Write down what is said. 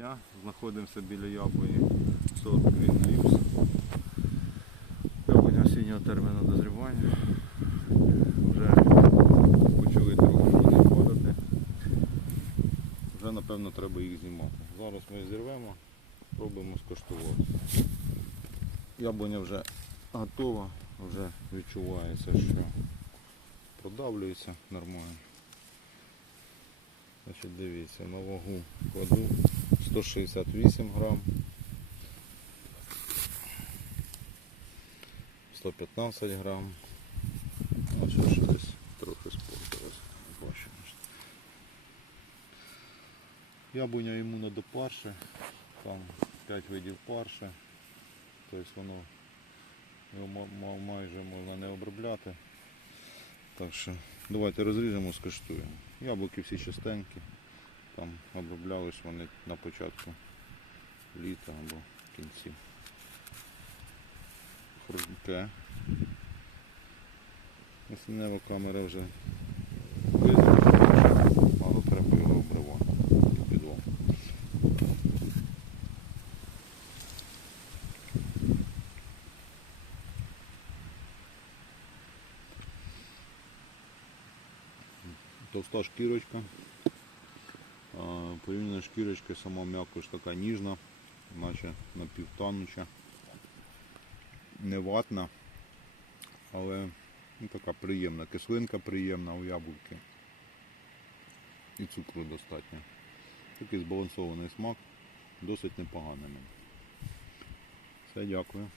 дня. Знаходимося біля яблуні сорт Green Lips. Яблуня осіннього терміну дозрівання. Вже почали трохи падати. Вже напевно треба їх знімати. Зараз ми зірвемо, спробуємо скоштувати. Яблуня вже готова, вже відчувається, що продавлюється нормально. Значить, дивіться, на вагу кладу 168 грам. 115 грам. Значить, щось трохи спортилось. Бачимо. Яблуня імуно до парши. Там 5 видів парши. Тобто воно його ма- ма- майже можна не обробляти. Так що давайте розріжемо, скуштуємо. Яблуки всі чистенькі. Там оброблялись вони на початку літа або кінці. Хрустке. Осінева камера вже визначила, але треба його обривати. Підлом. Товста шкірочка. Порівняно шкірочка, сама м'якош така ніжна, наче напівтануча. Не ватна, але ну, така приємна. Кислинка приємна у яблуки. І цукру достатньо. Такий збалансований смак, досить непоганий. Все, дякую.